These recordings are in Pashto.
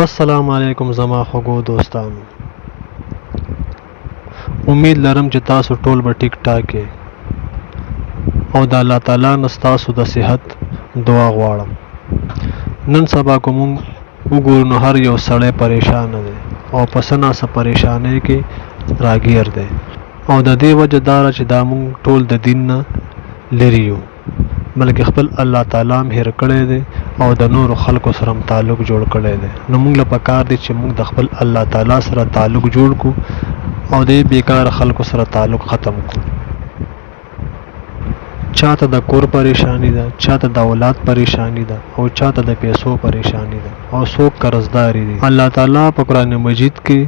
السلام علیکم زما خوږو دوستانو. امید لرم چې تاسو ټول به ټیک ټاک یې او د الله تعالی نه ستاسو د صحت دعا غواړم. نن سبا که مونږ وګورو نو هر یو سړی پریشان دی او په څه ناڅه پریشانۍ کې راګیر دی او د دې وجه دا ده چې دا مونږ ټول د دین نه لرې یو، بلکې خپل الله تعالی هم هیر کړی دی او د نورو خلکو سره هم تعلق جوړ کړی دی. نو موږ له پکار دی چې موږ د خپل الله تعالی سره تعلق جوړ کړو او د بیکار خلکو سره تعلق ختم کړو. چاته د کور پریشانی ده، چاته د اولاد پریشانی ده او چاته د پیسو پریشانی ده او څوک قرضداري دي. الله تعالی په قرآن مجید کې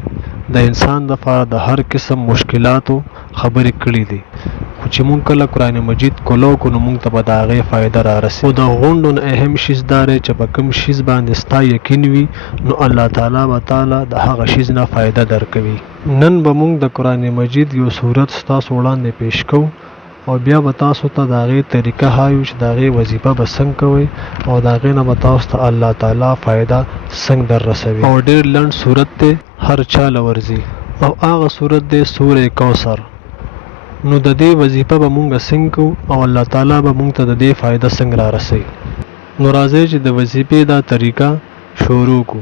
د انسان لپاره د هر قسم مشکلاتو خبرې کړې دي، خو چې مونږ کله قرآن مجید کولو کو نو مونږ ته به د هغې فایده رارسي. او د غونډو نه اهم شیز دا دی چې په کوم شیز باندې ستا یقین وي نو الله تعالی به تعالی د هغه شیز نه فایده درکوي. نن به مونږ د قرآن مجید یو سورت ستاسو وړاندې پیش کوو او بیا به تاسو ته د هغې طریقه ښایو چې د هغې وظیفه به څنګه کوئ او د هغې نه به تاسو ته الله تعالی فایده څنګه در رسوي. او ډېر لنډ صورت دی، هر چا له ورځي، او هغه صورت دی سوره کوثر. نو د دې وظیفه به مونږ څنګه کوو او الله تعالی به مونږ ته د دې فایده څنګه را رسوي. نو راځئ چې د وظیفې دا طریقه شروع کو.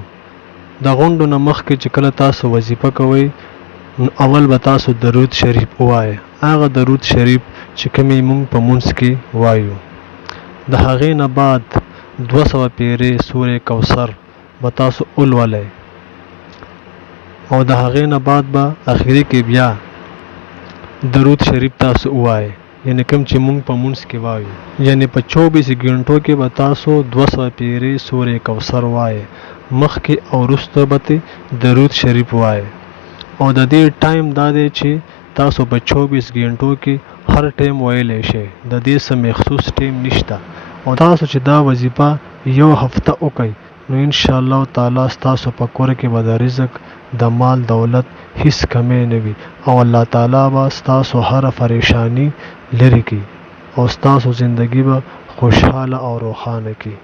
د غونډو نه مخکې چې کله تاسو وظیفه کوئ نو اول به تاسو درود شریف ووایئ. هغه درود شریف چې کومې مونږ په مونځ کې وایو، د هغې نه بعد 200 پیرې سوره کوثر به تاسو ولولئ او د هغې نه بعد به اخري کې بیا درود شریف تاسو ووایئ، یعنی کوم چې مونږ په مونځ کې وایو، یعنی په 24 غنټو کې به تاسو 200 پیرې سوره کوثر وایئ. مخکې او وروسته به درود شریف وایئ. او د دې ټایم دا دی چې تاسو په 24 غنټو کې هر ټایم ویلی شئ، د دې څه مخصوص ټایم نشته. او تاسو چې دا وظیفه یو هفته وکئ نو انشاءالله تعالی ستاسو په کور کې به د رزق، د مال، دولت هیڅ کمی نه وي او الله تعالی به ستاسو هر پریشانی لرې کړي او ستاسو زندگی به خوشحاله او روښانه کړي.